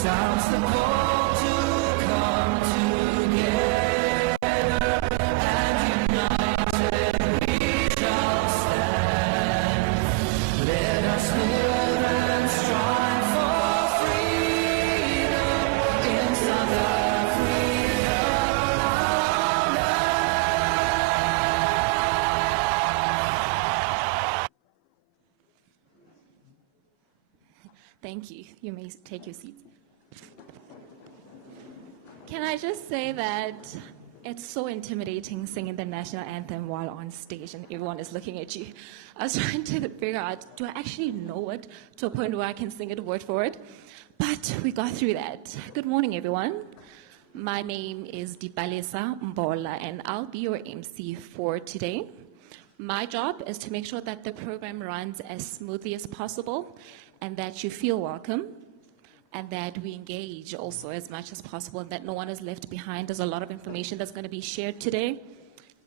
sounds the call to come together, and united we shall stand. Let us live and strive for freedom in South Africa. Thank you. You may take your seats. Can I just say that it's so intimidating singing the national anthem while on stage and everyone is looking at you. I was trying to figure out, do I actually know it to a point where I can sing it word for word? But we got through that. Good morning, everyone. My name is Dipalesa Mbola, and I'll be your MC for today. My job is to make sure that the program runs as smoothly as possible and that you feel welcome and that we engage also as much as possible and that no one is left behind. There's a lot of information that's going to be shared today.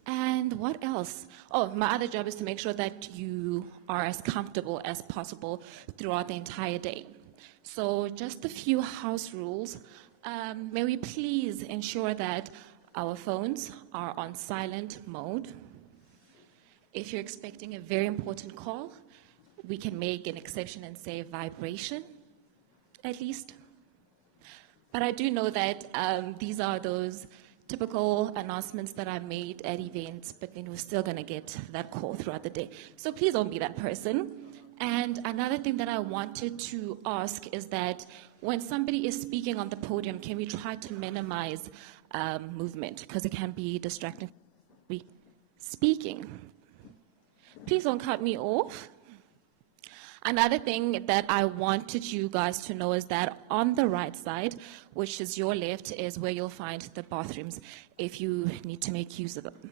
And what else? Oh, my other job is to make sure that you are as comfortable as possible throughout the entire day. So just a few house rules. May we please ensure that our phones are on silent mode. If you're expecting a very important call, we can make an exception and say vibration, at least. But I do know that these are those typical announcements that are made at events, but then we're still going to get that call throughout the day. So please don't be that person. And another thing that I wanted to ask is that when somebody is speaking on the podium, can we try to minimize movement? Because it can be distracting. Speaking. Please don't cut me off. Another thing that I wanted you guys to know is that on the right side, which is your left, is where you'll find the bathrooms if you need to make use of them.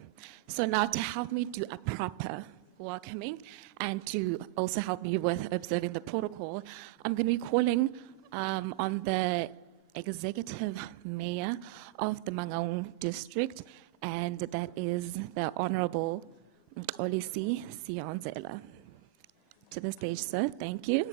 So now to help me do a proper welcoming and to also help me with observing the protocol, I'm going to be calling on the executive mayor of the Mangaung district, and that is the Honorable Olisi Sionzela. To the stage, sir. Thank you.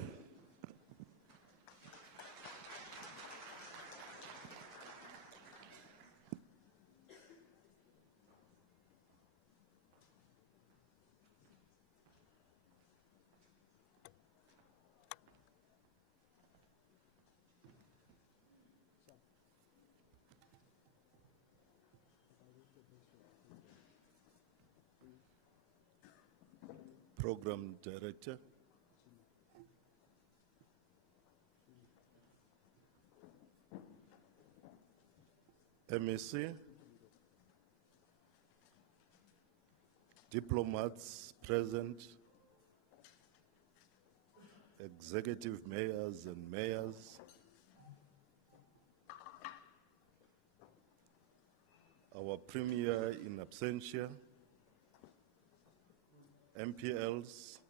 Program Director. MEC, diplomats present, executive mayors and mayors, our premier in absentia, MPLs,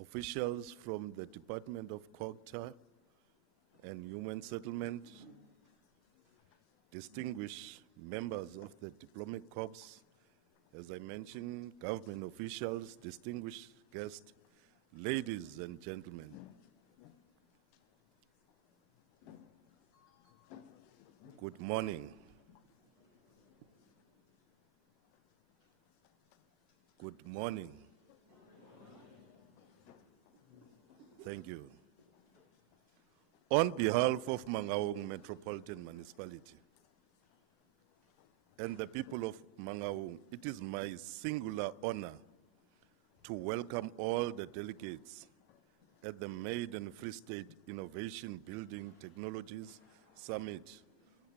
officials from the Department of Culture and Human Settlement, distinguished members of the Diplomatic Corps, as I mentioned, government officials, distinguished guests, ladies and gentlemen. Good morning. Good morning. Thank you. On behalf of Mangaung Metropolitan Municipality and the people of Mangaung, it is my singular honor to welcome all the delegates at the Maiden Free State Innovation Building Technologies Summit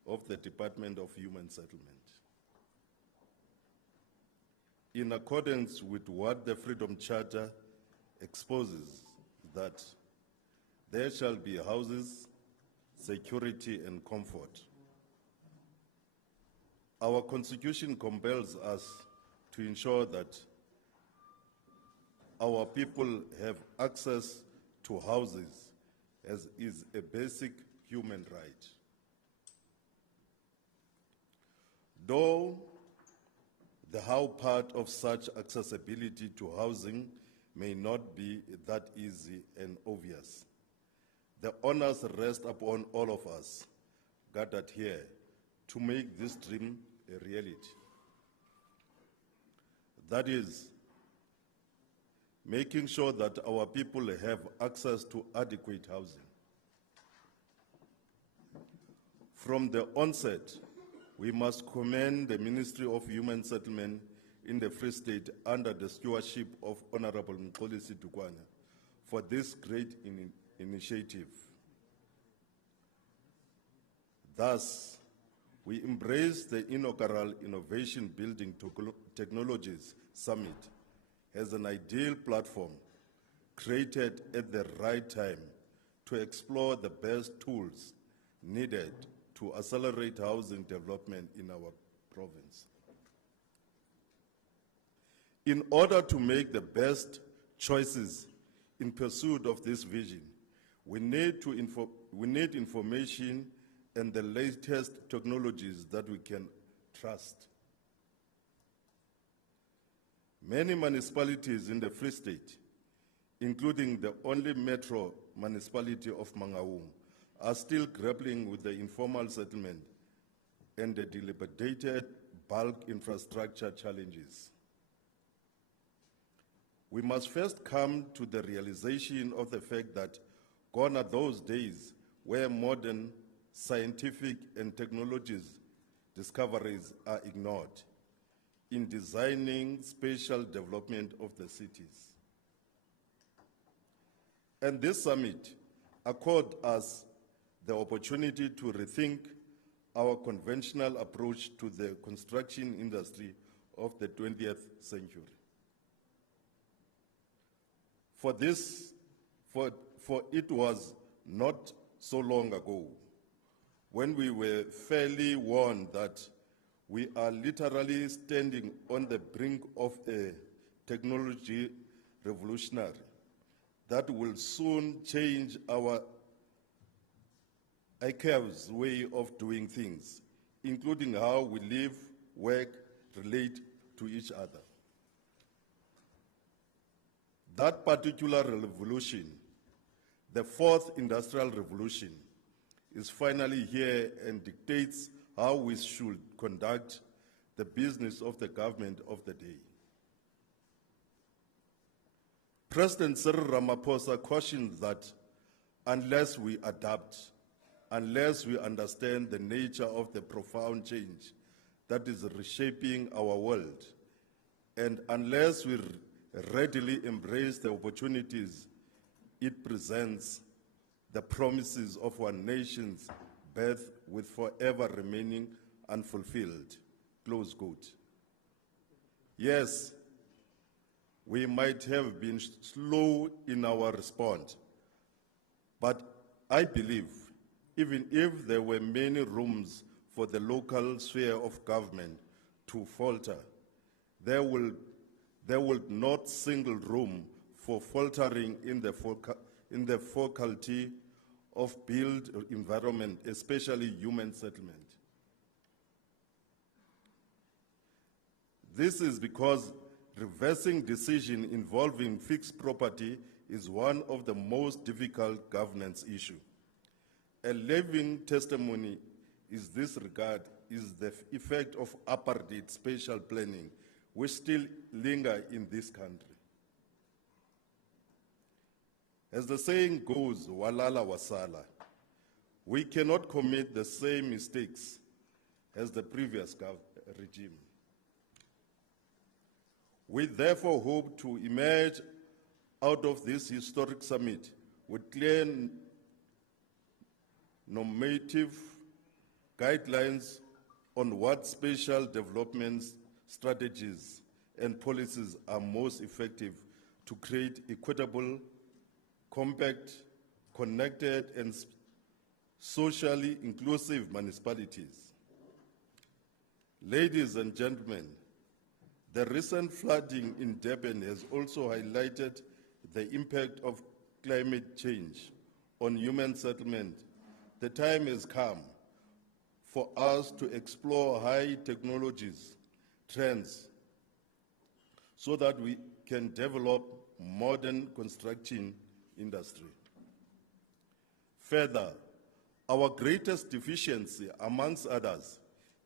of the Department of Human Settlement. In accordance with what the Freedom Charter exposes, that there shall be houses, security, and comfort. Our Constitution compels us to ensure that our people have access to houses, as is a basic human right. Though the how part of such accessibility to housing may not be that easy and obvious. The onus rests upon all of us gathered here to make this dream a reality. That is, making sure that our people have access to adequate housing. From the onset, we must commend the Ministry of Human Settlement in the Free State under the stewardship of Honorable Mxolisi Dukwana for this great initiative. Thus, we embrace the inaugural Innovation Building Technologies Summit as an ideal platform created at the right time to explore the best tools needed to accelerate housing development in our province. In order to make the best choices in pursuit of this vision, we need information and the latest technologies that we can trust. Many municipalities in the Free State, including the only metro municipality of Mangaung, are still grappling with the informal settlement and the dilapidated bulk infrastructure challenges. We must first come to the realization of the fact that gone are those days where modern scientific and technologies discoveries are ignored in designing spatial development of the cities. And this summit accords us the opportunity to rethink our conventional approach to the construction industry of the 20th century. For it was not so long ago when we were fairly warned that we are literally standing on the brink of a technology revolutionary that will soon change our archaic way of doing things, including how we live, work, relate to each other. That particular revolution, the fourth industrial revolution, is finally here and dictates how we should conduct the business of the government of the day. President Cyril Ramaphosa cautioned that unless we adapt, unless we understand the nature of the profound change that is reshaping our world, and unless we readily embrace the opportunities it presents, the promises of our nation's birth will forever remaining unfulfilled, close quote. Yes, we might have been slow in our response, but I believe even if there were many rooms for the local sphere of government to falter, there will not single room for faltering in the faculty of built environment, especially human settlement. This is because reversing decision involving fixed property is one of the most difficult governance issues. A living testimony in this regard is the effect of apartheid spatial planning, which still linger in this country. As the saying goes, walala wasala, we cannot commit the same mistakes as the previous regime. We therefore hope to emerge out of this historic summit with clear normative guidelines on what spatial development strategies and policies are most effective to create equitable, compact, connected, and socially inclusive municipalities. Ladies and gentlemen, the recent flooding in Durban has also highlighted the impact of climate change on human settlement. The time has come for us to explore high technologies, trends, so that we can develop modern construction industry. Further, our greatest deficiency, amongst others,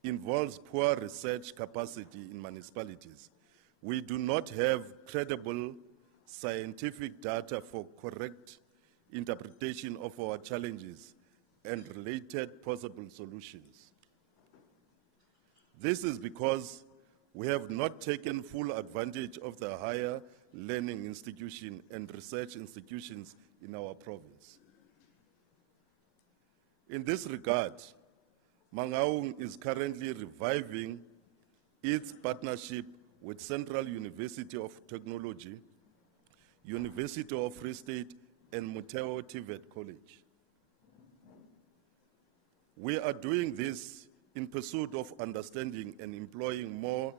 involves poor research capacity in municipalities. We do not have credible scientific data for correct interpretation of our challenges and related possible solutions. This is because we have not taken full advantage of the higher learning institution and research institutions in our province. In this regard, Mangaung is currently reviving its partnership with Central University of Technology, University of Free State, and Muteo TVET College. We are doing this in pursuit of understanding and employing more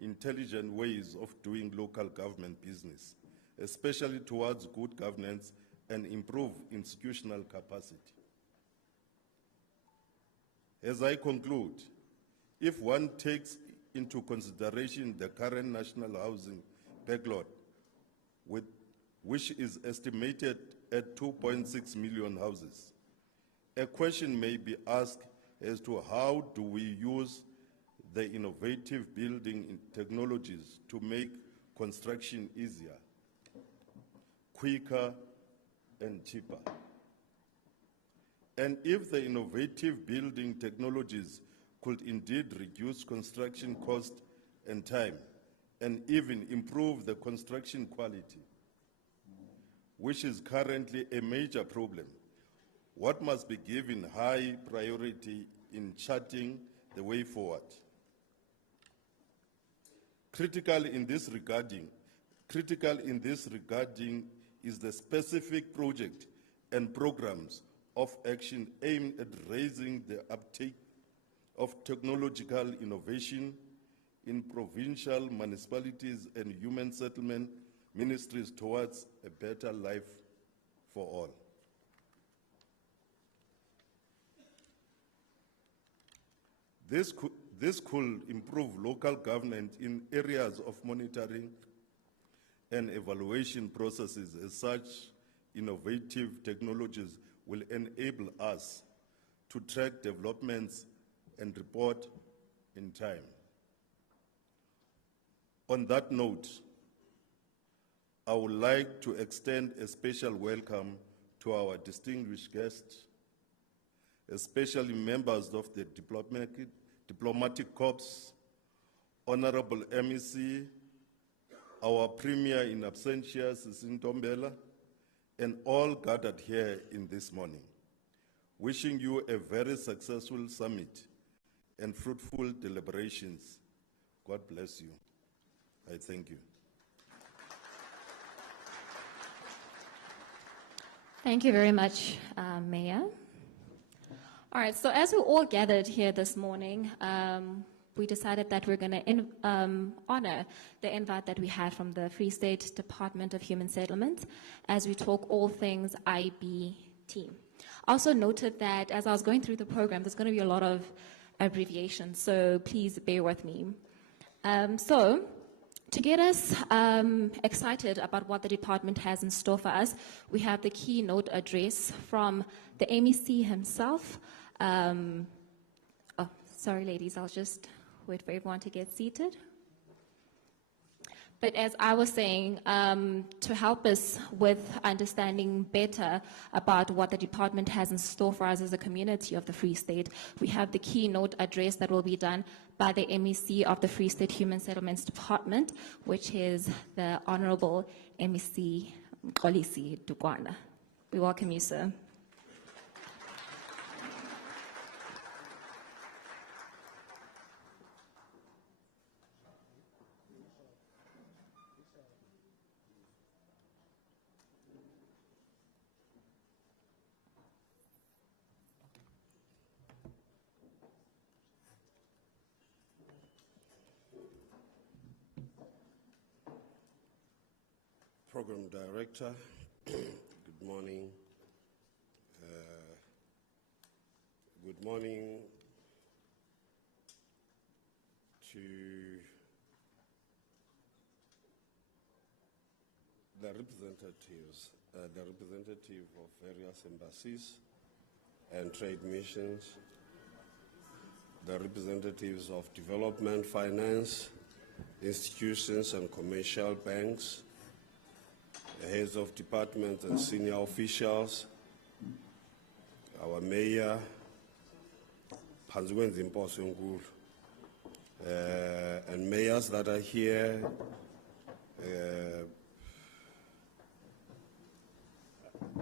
intelligent ways of doing local government business, especially towards good governance and improve institutional capacity. As I conclude, if one takes into consideration the current national housing backlog, which is estimated at 2.6 million houses, a question may be asked as to how do we use the innovative building technologies to make construction easier, quicker, and cheaper. And if the innovative building technologies could indeed reduce construction cost and time, and even improve the construction quality, which is currently a major problem, what must be given high priority in charting the way forward? Critical in this regarding is the specific project and programs of action aimed at raising the uptake of technological innovation in provincial municipalities and human settlement ministries towards a better life for all. This could improve local government in areas of monitoring and evaluation processes, as such innovative technologies will enable us to track developments and report in time. On that note, I would like to extend a special welcome to our distinguished guests, especially members of the diplomatic corps, Honorable MEC, our Premier in absentia, Sintombela, and all gathered here in this morning. Wishing you a very successful summit and fruitful deliberations. God bless you. I thank you. Thank you very much, Mayor. All right, so as we all gathered here this morning, we decided that we're going to honor the invite that we had from the Free State Department of Human Settlement as we talk all things IBT. I also noted that as I was going through the program, there's going to be a lot of abbreviations, so please bear with me. So to get us excited about what the department has in store for us, we have the keynote address from the MEC himself. Oh, sorry, ladies, I'll just wait for everyone to get seated. But as I was saying, to help us with understanding better about what the department has in store for us as a community of the Free State, we have the keynote address that will be done by the MEC of the Free State Human Settlements Department, which is the Honorable MEC Xolisi Dukwana. We welcome you, sir. Program Director, good morning. Good morning to the representative of various embassies and trade missions, the representatives of development finance, institutions and commercial banks, the heads of departments and senior officials, our mayor, and mayors that are here,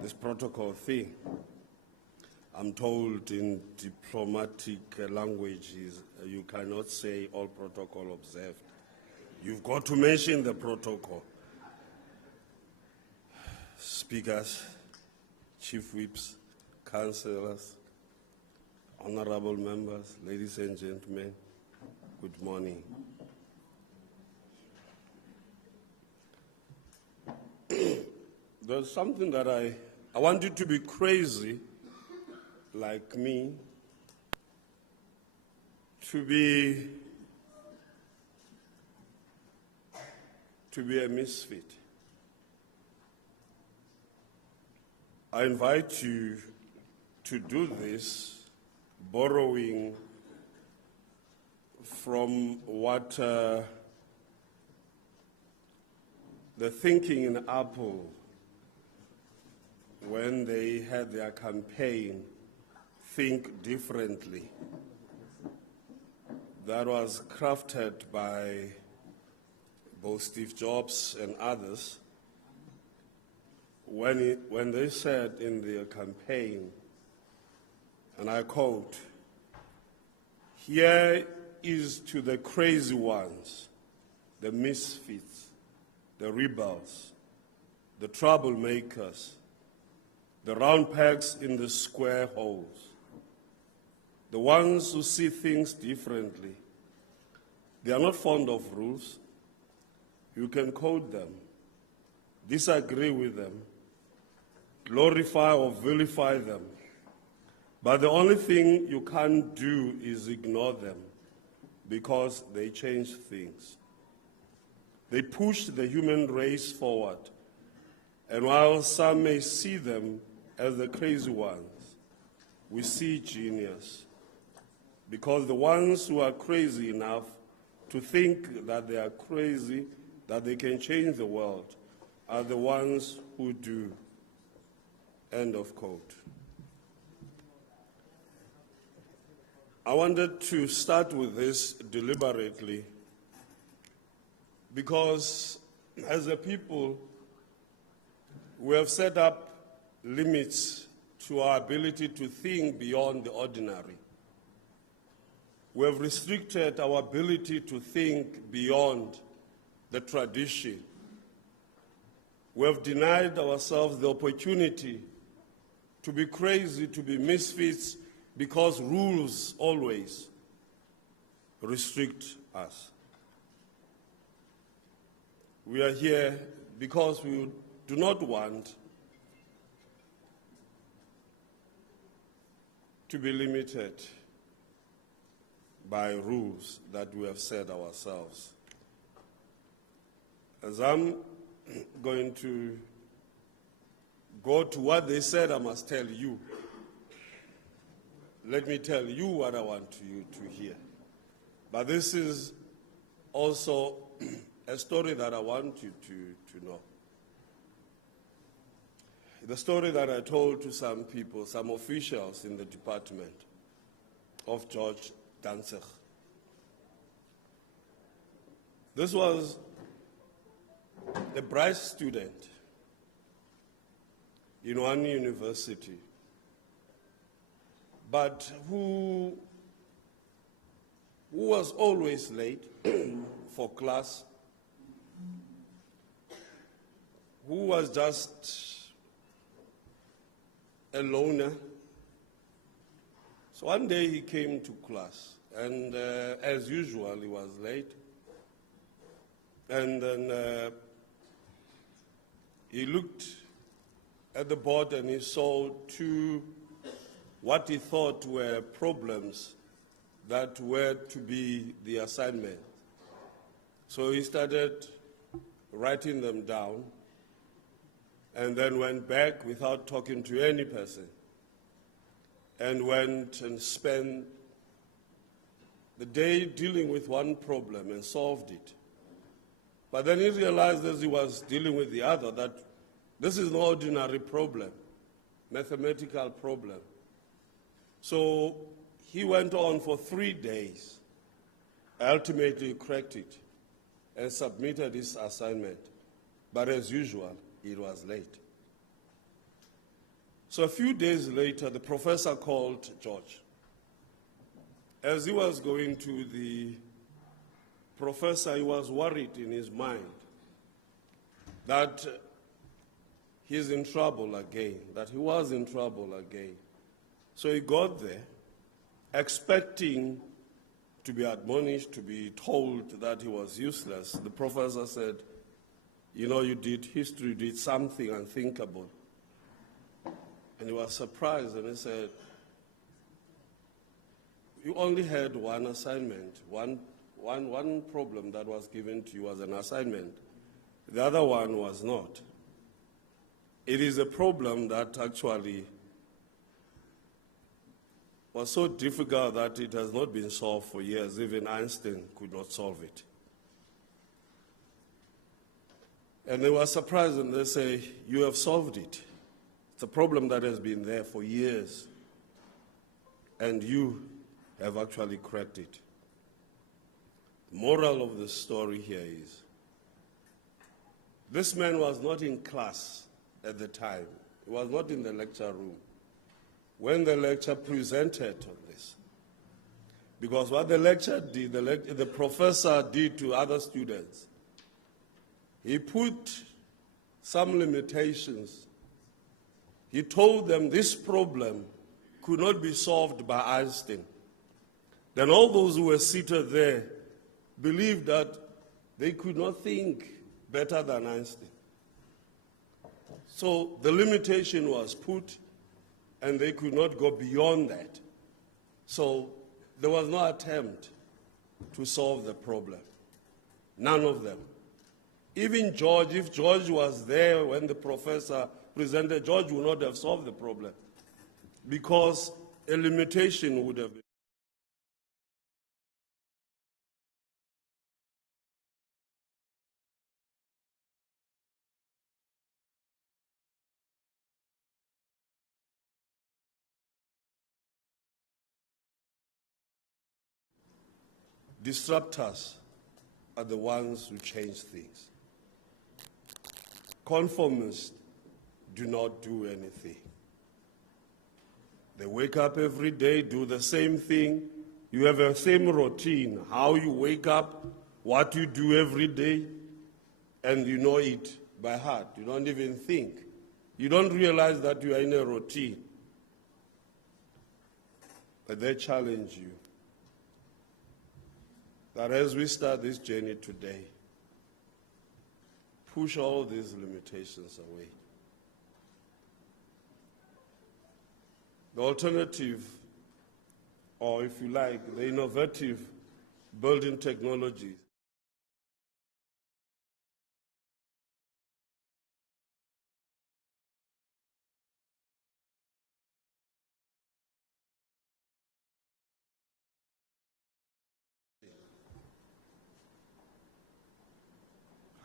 this protocol thing, I'm told in diplomatic language is you cannot say all protocol observed. You've got to mention the protocol. Speakers, chief whips, councillors, honorable members, ladies and gentlemen, good morning. There's something that I want you to be crazy like me, to be a misfit. I invite you to do this, borrowing from what the thinking in Apple, when they had their campaign, Think Differently, that was crafted by both Steve Jobs and others, when they said in their campaign, and I quote, "Here is to the crazy ones, the misfits, the rebels, the troublemakers, the round pegs in the square holes, the ones who see things differently. They are not fond of rules. You can quote them, disagree with them, glorify or vilify them, but the only thing you can't do is ignore them, because they change things. They push the human race forward, and while some may see them as the crazy ones, we see genius, because the ones who are crazy enough to think that they are crazy, that they can change the world, are the ones who do." End of quote. I wanted to start with this deliberately because as a people, we have set up limits to our ability to think beyond the ordinary. We have restricted our ability to think beyond the tradition. We have denied ourselves the opportunity to be crazy, to be misfits, because rules always restrict us. We are here because we do not want to be limited by rules that we have set ourselves. As I'm going to go to what they said I must tell you, let me tell you what I want you to hear. But this is also a story that I want you to know. The story that I told to some people, some officials in the department of George Danzig. This was a bright student in one university, but who was always late for class, who was just a loner. So one day he came to class, and as usual, he was late. And then he looked at the board and he saw what he thought were problems that were to be the assignment. So he started writing them down, and then went back without talking to any person, and went and spent the day dealing with one problem and solved it. But then he realized as he was dealing with the other that this is no ordinary problem, mathematical problem. So he went on for 3 days, ultimately cracked it, and submitted his assignment. But as usual, it was late. So a few days later, the professor called George. As he was going to the professor, he was worried in his mind that he's in trouble again, that he was in trouble again. So he got there, expecting to be admonished, to be told that he was useless. The professor said, you know, you did history, you did something unthinkable. And he was surprised, and he said, you only had one assignment, one problem that was given to you as an assignment. The other one was not. It is a problem that actually was so difficult that it has not been solved for years. Even Einstein could not solve it. And they were surprised, and they say, you have solved it. It's a problem that has been there for years, and you have actually cracked it. The moral of the story here is, this man was not in class at the time. He was not in the lecture room when the lecture presented on this. Because what the lecture did, the professor did to other students, he put some limitations. He told them this problem could not be solved by Einstein. Then all those who were seated there believed that they could not think better than Einstein. So the limitation was put, and they could not go beyond that. So there was no attempt to solve the problem. None of them. Even George, if George was there when the professor presented, George would not have solved the problem, because a limitation would have been. Disruptors are the ones who change things. Conformists do not do anything. They wake up every day, do the same thing. You have a same routine, how you wake up, what you do every day, and you know it by heart. You don't even think. You don't realize that you are in a routine. But they challenge you that as we start this journey today, push all these limitations away. The alternative, or if you like, the innovative building technologies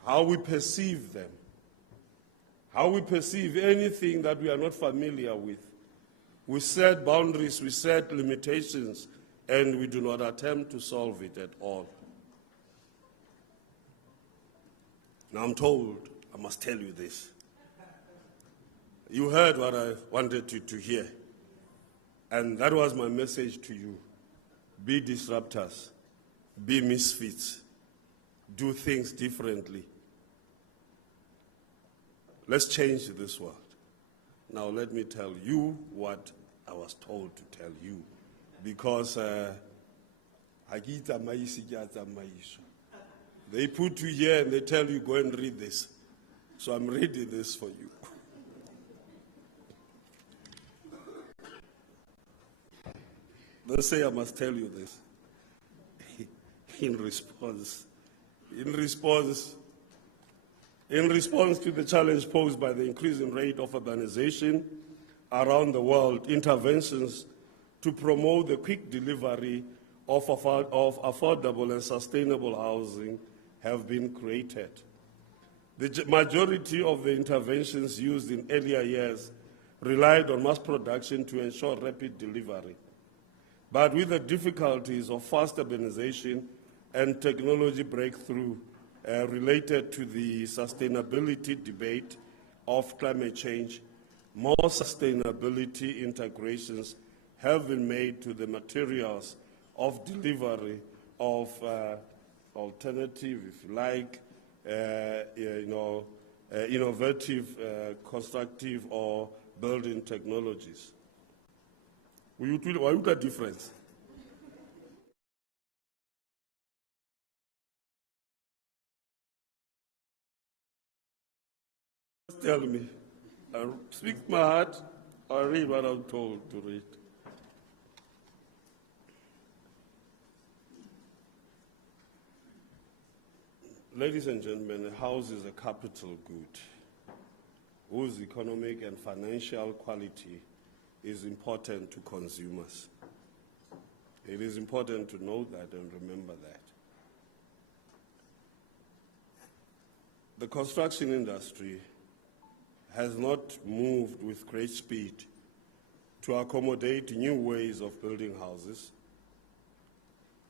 how we perceive them, how we perceive anything that we are not familiar with. We set boundaries, we set limitations, and we do not attempt to solve it at all. Now I'm told, I must tell you this. You heard what I wanted you to hear, and that was my message to you. Be disruptors, be misfits, do things differently. Let's change this world. Now let me tell you what I was told to tell you, because they put you here and they tell you, go and read this. So I'm reading this for you. They say I must tell you this. In response In response to the challenge posed by the increasing rate of urbanization around the world, interventions to promote the quick delivery of affordable and sustainable housing have been created. The majority of the interventions used in earlier years relied on mass production to ensure rapid delivery. But with the difficulties of fast urbanization and technology breakthrough related to the sustainability debate of climate change, more sustainability integrations have been made to the materials of delivery of alternative, if you like, innovative, constructive, or building technologies. What is the difference? Tell me. I speak my heart, I read what I'm told to read. Ladies and gentlemen, a house is a capital good whose economic and financial quality is important to consumers. It is important to know that and remember that. The construction industry has not moved with great speed to accommodate new ways of building houses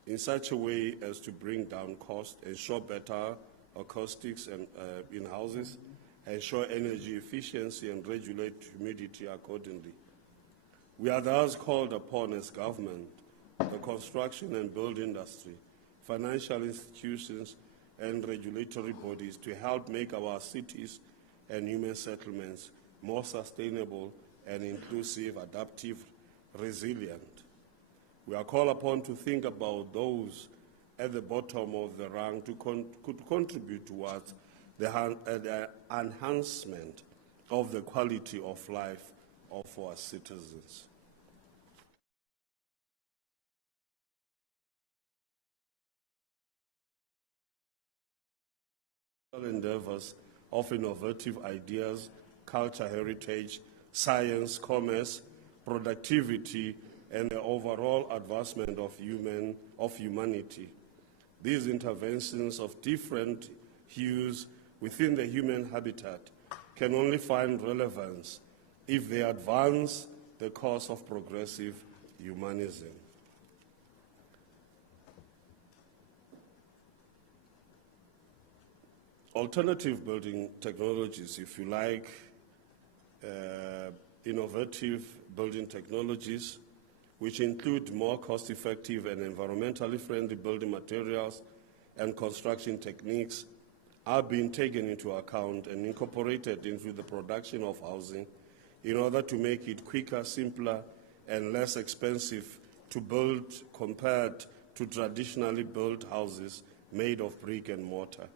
in such a way as to bring down cost, ensure better acoustics in houses, ensure energy efficiency, and regulate humidity accordingly. We are thus called upon as government, the construction and build industry, financial institutions, and regulatory bodies to help make our cities and human settlements more sustainable and inclusive, adaptive, resilient. We are called upon to think about those at the bottom of the rank to contribute towards the enhancement of the quality of life of our citizens. Endeavors of innovative ideas, culture, heritage, science, commerce, productivity, and the overall advancement of humanity. These interventions of different hues within the human habitat can only find relevance if they advance the cause of progressive humanism. Alternative building technologies, if you like, innovative building technologies, which include more cost-effective and environmentally friendly building materials and construction techniques, are being taken into account and incorporated into the production of housing in order to make it quicker, simpler, and less expensive to build compared to traditionally built houses made of brick and mortar.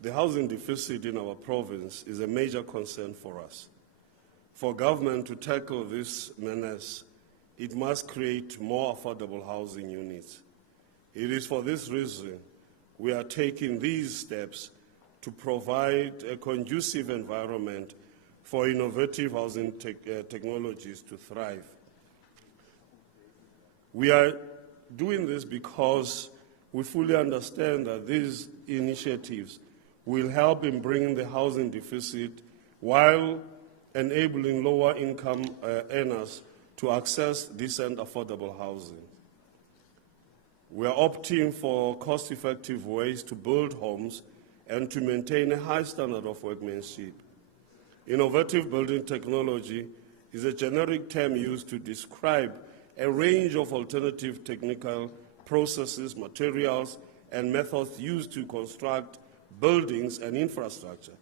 The housing deficit in our province is a major concern for us. For government to tackle this menace, it must create more affordable housing units. It is for this reason we are taking these steps to provide a conducive environment for innovative housing technologies to thrive. We are doing this because we fully understand that these initiatives will help in bringing the housing deficit while enabling lower income earners to access decent, affordable housing. We are opting for cost-effective ways to build homes and to maintain a high standard of workmanship. Innovative building technology is a generic term used to describe a range of alternative technical processes, materials, and methods used to construct buildings and infrastructure.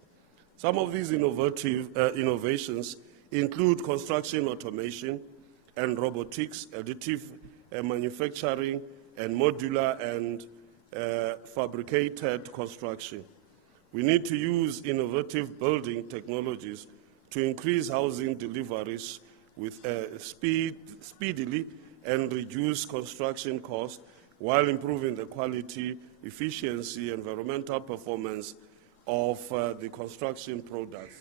Some of these innovations include construction automation and robotics, additive manufacturing, and modular and fabricated construction. We need to use innovative building technologies to increase housing deliveries with speedily and reduce construction costs while improving the quality efficiency, environmental performance of the construction products.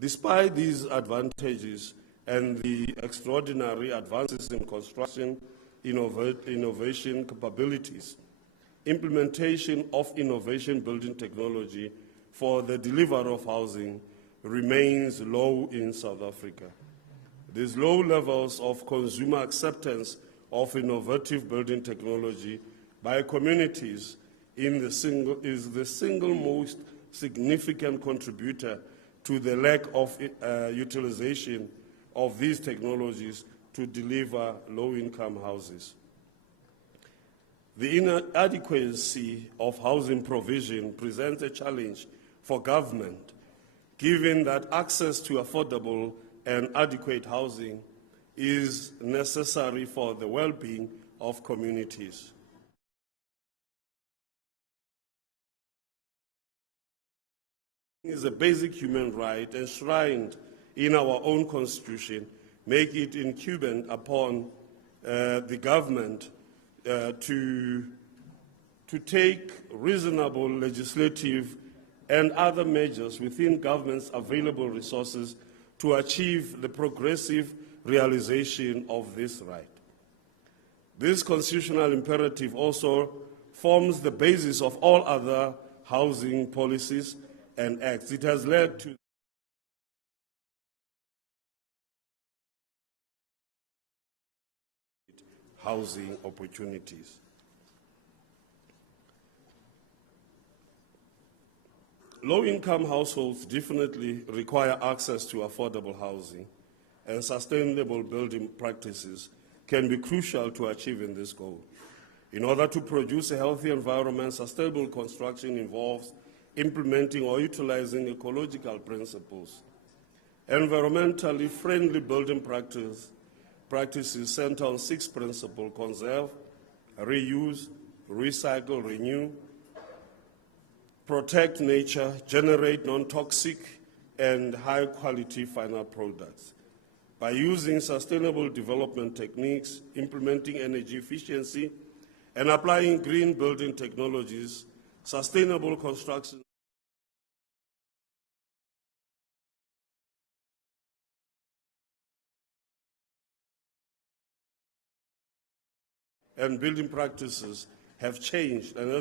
Despite these advantages and the extraordinary advances in construction innovation capabilities, implementation of innovation building technology for the delivery of housing remains low in South Africa. These low levels of consumer acceptance of innovative building technology by communities is the single most significant contributor to the lack of utilization of these technologies to deliver low-income houses. The inadequacy of housing provision presents a challenge for government, given that access to affordable and adequate housing is necessary for the well-being of communities. It is a basic human right enshrined in our own constitution, make it incumbent upon the government to take reasonable legislative and other measures within government's available resources to achieve the progressive realization of this right. This constitutional imperative also forms the basis of all other housing policies and acts. It has led to housing opportunities. Low-income households definitely require access to affordable housing, and sustainable building practices can be crucial to achieving this goal. In order to produce a healthy environment, sustainable construction involves implementing or utilizing ecological principles. Environmentally friendly building practices center on 6 principles: conserve, reuse, recycle, renew, protect nature, generate non-toxic and high-quality final products. By using sustainable development techniques, implementing energy efficiency, and applying green building technologies, sustainable construction and building practices have changed, and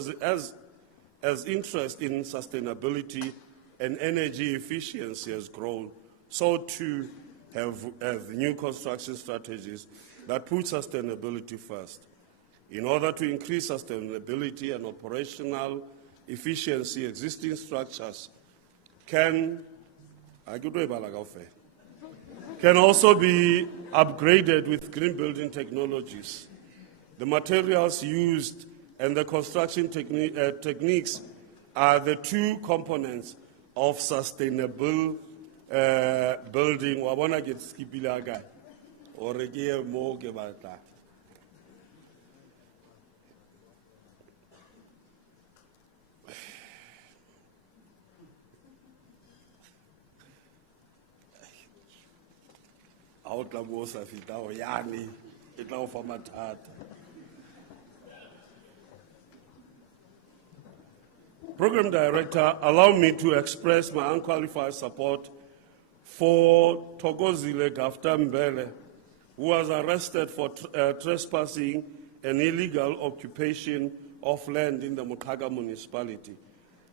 as interest in sustainability and energy efficiency has grown, so too have new construction strategies that put sustainability first. In order to increase sustainability and operational efficiency, existing structures can also be upgraded with green building technologies. The materials used and the construction techniques are the 2 components of sustainable building. Wa bona ke skipile aga o re ke mo ke batla. Ao tla bo sa fita o yani e tla o fa mathata. Program Director, allow me to express my unqualified support for Thokozile Gafta Mbele, who was arrested for trespassing an illegal occupation of land in the Muthaga municipality.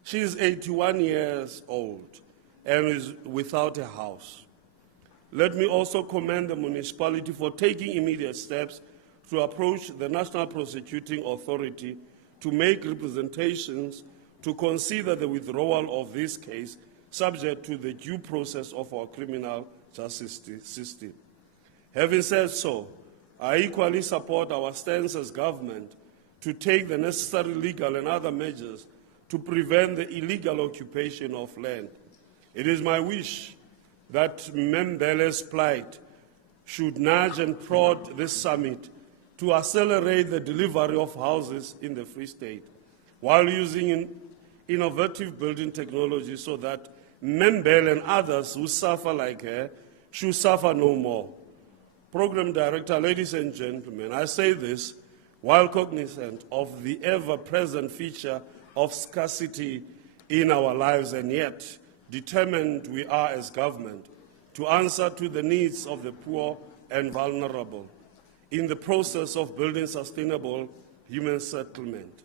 She is 81 years old and is without a house. Let me also commend the municipality for taking immediate steps to approach the National Prosecuting Authority to make representations to consider the withdrawal of this case subject to the due process of our criminal justice system. Having said so, I equally support our stance as government to take the necessary legal and other measures to prevent the illegal occupation of land. It is my wish that Mbele's plight should nudge and prod this summit to accelerate the delivery of houses in the Free State, while using innovative building technology so that Mbele and others who suffer like her should suffer no more. Program Director, ladies and gentlemen, I say this while cognizant of the ever-present feature of scarcity in our lives, and yet determined we are as government to answer to the needs of the poor and vulnerable in the process of building sustainable human settlement.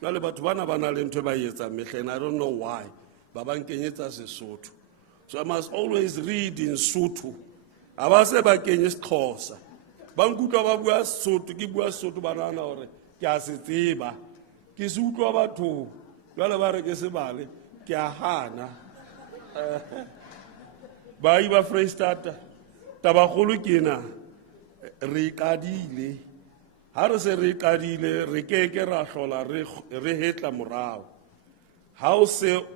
Jwale batho bana ba na le ntho e ba e etsang mehleng, I don't know why, ba ba nkenyetsa Sesotho. So I must always read in Sotho. Ha ba se ba kenye Xhosa. Ba nkutlwa ba bua Sotho, ke bua Sotho ba nahana hore ke a se tseba. Ke se utlwa batho, jwale ba re ke se bale, ke a hana. Baahi ba Freistata, tabakgolo ke ena, re qadile. Ha re se re qadile, re keke ra hlola re hetla morao. Ha o se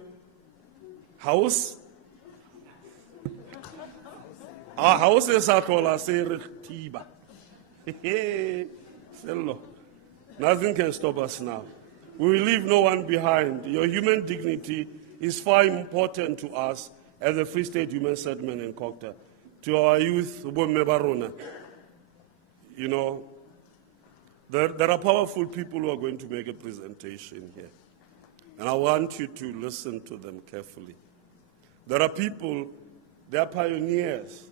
sa hlola se re thiba. Sello. Nothing can stop us now. We will leave no one behind. Your human dignity is far important to us as the Free State Human Settlement in Kokta. To our youth, you know, there are powerful people who are going to make a presentation here. And I want you to listen to them carefully. There are people, they are pioneers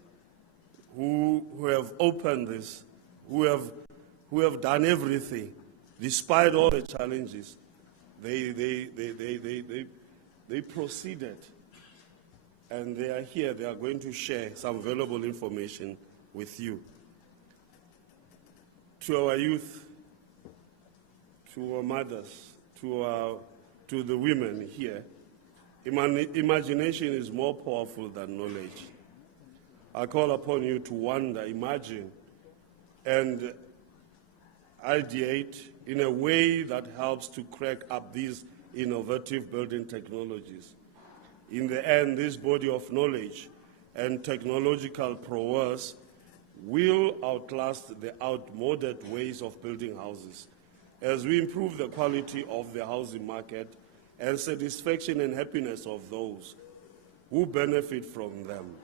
who have opened this, who have done everything. Despite all the challenges, they proceeded. And they are here, they are going to share some valuable information with you. To our youth, to our mothers, to the women here, imagination is more powerful than knowledge. I call upon you to wonder, imagine, and ideate in a way that helps to crack up these innovative building technologies. In the end, this body of knowledge and technological prowess will outlast the outmoded ways of building houses as we improve the quality of the housing market and satisfaction and happiness of those who benefit from them.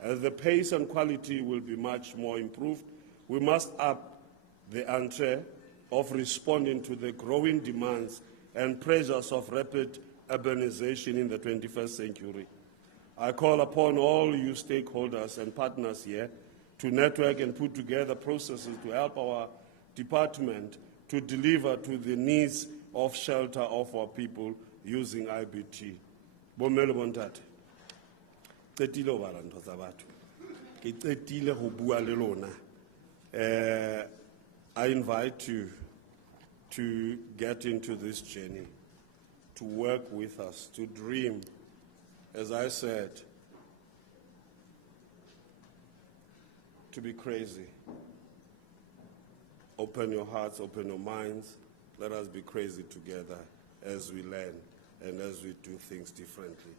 As the pace and quality will be much more improved, we must up the ante of responding to the growing demands and pressures of rapid urbanization in the 21st century. I call upon all you stakeholders and partners here to network and put together processes to help our department to deliver to the needs of shelter of our people using IBT. Bomele bontate. Qetile ho bala ntho tsa batho. Ke qetile ho bua le lona. I invite you to get into this journey, to work with us, to dream. As I said, to be crazy. Open your hearts, open your minds. Let us be crazy together as we learn and as we do things differently.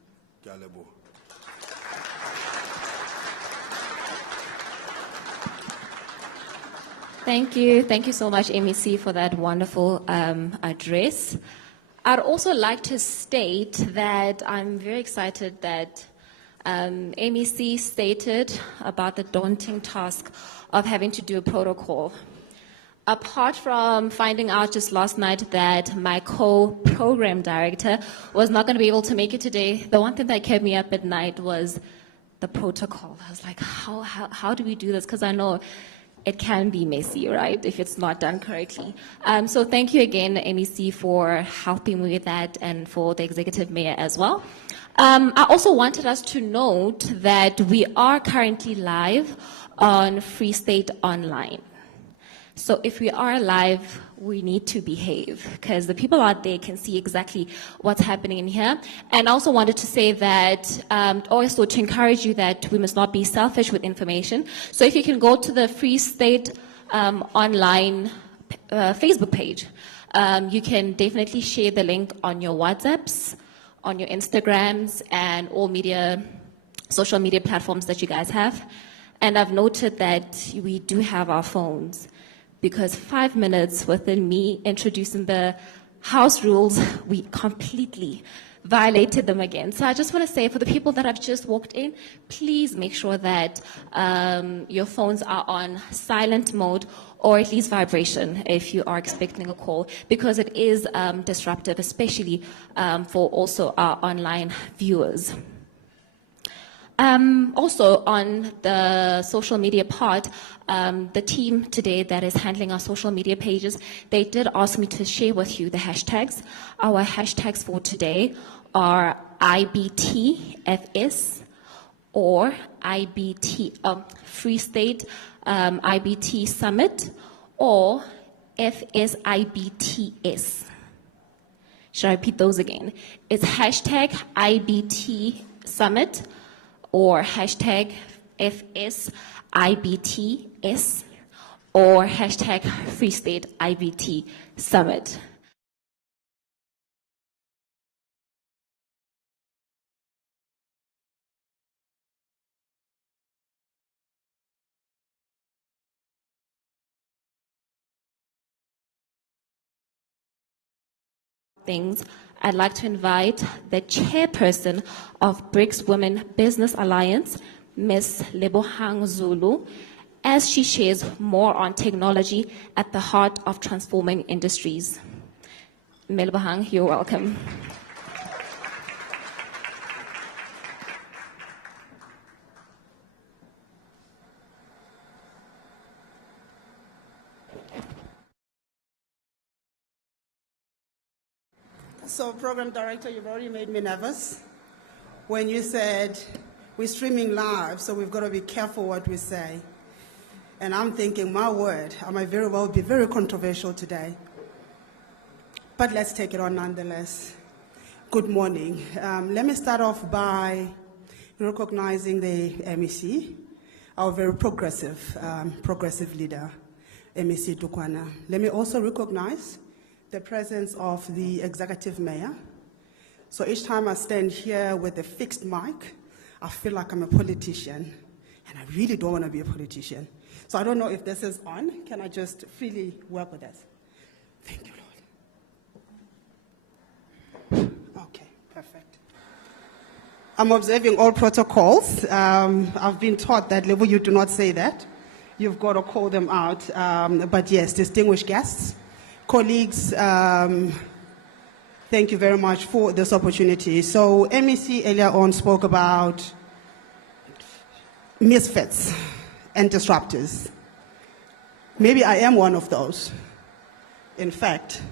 Ke a leboha. Thank you. Thank you so much, MEC, for that wonderful address. I'd also like to state that I'm very excited that MEC stated about the daunting task of having to do a protocol. Apart from finding out just last night that my co-program director was not going to be able to make it today, the one thing that kept me up at night was the protocol. I was like, how do we do this? Because I know it can be messy, right, if it's not done correctly. So thank you again, MEC, for helping me with that, and for the executive mayor as well. I also wanted us to note that we are currently live on Free State Online. So if we are live, we need to behave, because the people out there can see exactly what's happening in here. And I also wanted to say that, also to encourage you that we must not be selfish with information. So if you can go to the Free State Online Facebook page, you can definitely share the link on your WhatsApps, on your Instagrams, and all social media platforms that you guys have. And I've noted that we do have our phones, because 5 minutes within me introducing the house rules, we completely violated them again. So I just want to say, for the people that have just walked in, please make sure that your phones are on silent mode or at least vibration if you are expecting a call, because it is disruptive, especially for also our online viewers. Also, on the social media part, the team today that is handling our social media pages, they did ask me to share with you the hashtags. Our hashtags for today are IBTFS or IBT, Free State IBT Summit, or FSIBTS. Should I repeat those again? It's hashtag IBT Summit or hashtag FSIBTS or hashtag Free State IBT Summit. Things, I'd like to invite the chairperson of BRICS Women Business Alliance, Ms. Lebohang Zulu, as she shares more on technology at the heart of transforming industries. Ms. Lebohang, you're welcome. So, Program Director, you've already made me nervous when you said we're streaming live, so we've got to be careful what we say. And I'm thinking, my word, I might very well be very controversial today. But let's take it on nonetheless. Good morning. Let me start off by recognizing the MEC, our very progressive leader, MEC Tukwana. Let me also recognize the presence of the executive mayor. So each time I stand here with a fixed mic, I feel like I'm a politician, and I really don't want to be a politician. So I don't know if this is on. Can I just freely work with this? Thank you, Lord. Okay, perfect. I'm observing all protocols. I've been taught that level you do not say that. You've got to call them out. But yes, distinguished guests, colleagues, thank you very much for this opportunity. So MEC earlier on spoke about misfits and disruptors. Maybe I am one of those. In fact,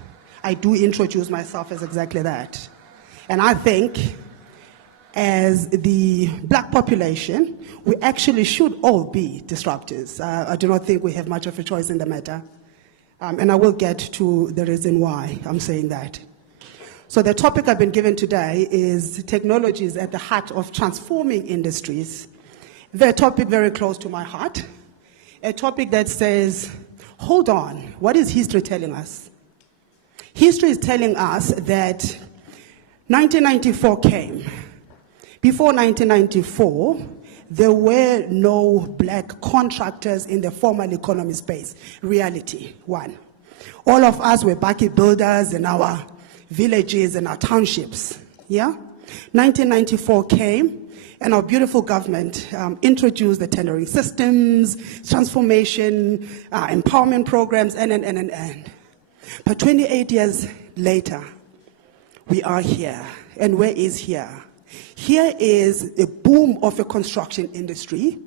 I do introduce myself as exactly that. And I think as the black population, we actually should all be disruptors. I do not think we have much of a choice in the matter. And I will get to the reason why I'm saying that. So the topic I've been given today is technologies at the heart of transforming industries. The topic very close to my heart. A topic that says, hold on, what is history telling us? History is telling us that 1994 came. Before 1994, there were no black contractors in the formal economy space. Reality, one. All of us were bucket builders in our villages and our townships. Yeah? 1994 came, and our beautiful government introduced the tendering systems, transformation, empowerment programs, and. But 28 years later, we are here. And where is here? Here is a boom of a construction industry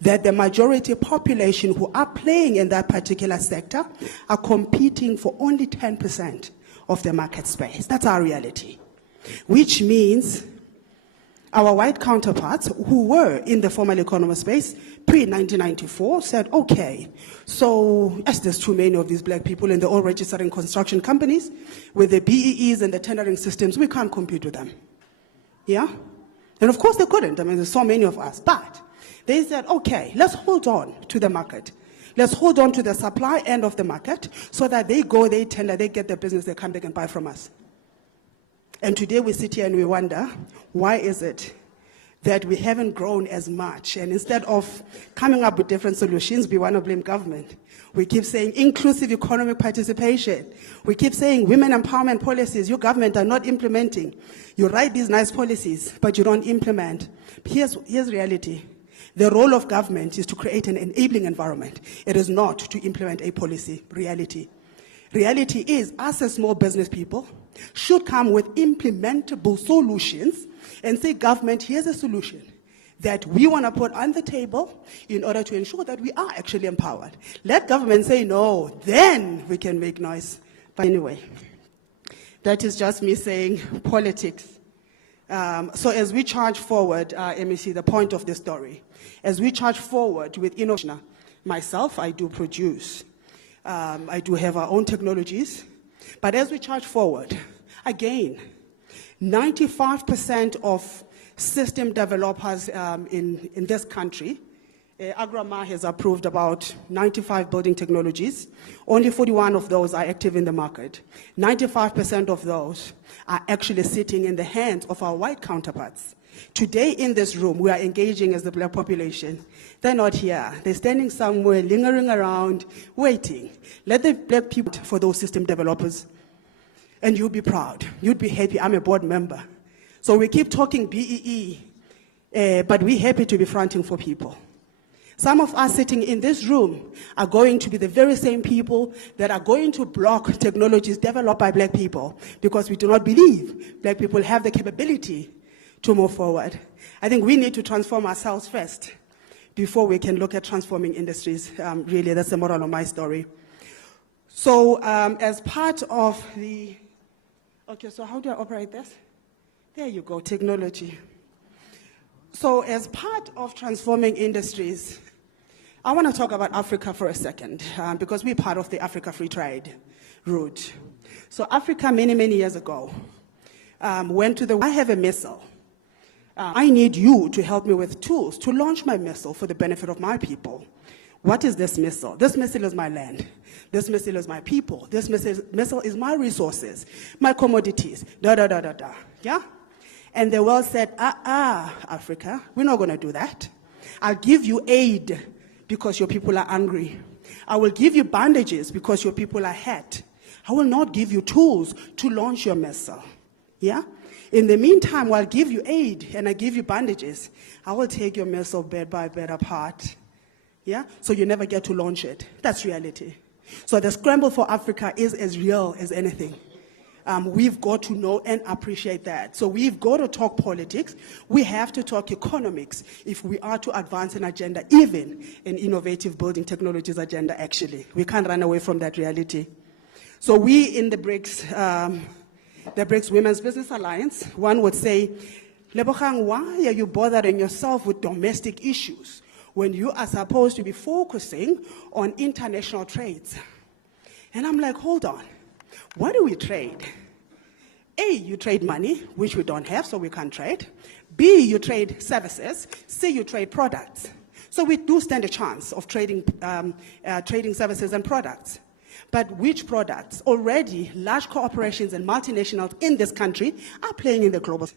that the majority population who are playing in that particular sector are competing for only 10% of the market space. That's our reality. Which means our white counterparts who were in the formal economy space pre-1994 said, okay, so as there's too many of these black people and they're all registering construction companies with the BEEs and the tendering systems, we can't compete with them. Yeah? And of course they couldn't. I mean, there's so many of us. But they said, okay, let's hold on to the market. Let's hold on to the supply end of the market so that they go, they tender, they get the business, they come back and buy from us. And today we sit here and we wonder, why is it that we haven't grown as much. And instead of coming up with different solutions, we want to blame government. We keep saying inclusive economic participation. We keep saying women empowerment policies. Your government are not implementing. You write these nice policies, but you don't implement. Here's reality. The role of government is to create an enabling environment. It is not to implement a policy. Reality. Reality is, us as small business people should come with implementable solutions and say, government, here's a solution that we want to put on the table in order to ensure that we are actually empowered. Let government say no, then we can make noise. But anyway, that is just me saying politics. So as we charge forward, MEC, the point of the story, as we charge forward with innovation, myself, I do produce. I do have our own technologies. But as we charge forward, again, 95% of system developers in this country, Agrama has approved about 95 building technologies. Only 41 of those are active in the market. 95% of those are actually sitting in the hands of our white counterparts. Today in this room, we are engaging as the black population. They're not here. They're standing somewhere, lingering around, waiting. Let the black people for those system developers. And you'll be proud. You'd be happy. I'm a board member. So we keep talking BEE, but we're happy to be fronting for people. Some of us sitting in this room are going to be the very same people that are going to block technologies developed by black people because we do not believe black people have the capability to move forward. I think we need to transform ourselves first before we can look at transforming industries. Really, that's the moral of my story. So as part of the, okay, so how do I operate this? There you go, technology. So as part of transforming industries, I want to talk about Africa for a second, because we're part of the Africa Free Trade route. So Africa, many, many years ago, went to I have a missile. I need you to help me with tools to launch my missile for the benefit of my people. What is this missile? This missile is my land. This missile is my people. This missile is my resources, my commodities, yeah? And the world said, Africa, we're not going to do that. I'll give you aid because your people are hungry. I will give you bandages because your people are hurt. I will not give you tools to launch your missile, yeah? In the meantime, I'll give you aid and I give you bandages. I will take your missile bed by bed apart. Yeah? So you never get to launch it. That's reality. So the scramble for Africa is as real as anything. We've got to know and appreciate that. So we've got to talk politics. We have to talk economics if we are to advance an agenda, even an innovative building technologies agenda, actually. We can't run away from that reality. So we in the BRICS Women's Business Alliance, one would say, Lebogang, why are you bothering yourself with domestic issues when you are supposed to be focusing on international trades? And I'm like, hold on. What do we trade? A, you trade money, which we don't have, so we can't trade. B, you trade services. C, you trade products. So we do stand a chance of trading services and products. But which products? Already, large corporations and multinationals in this country are playing in the global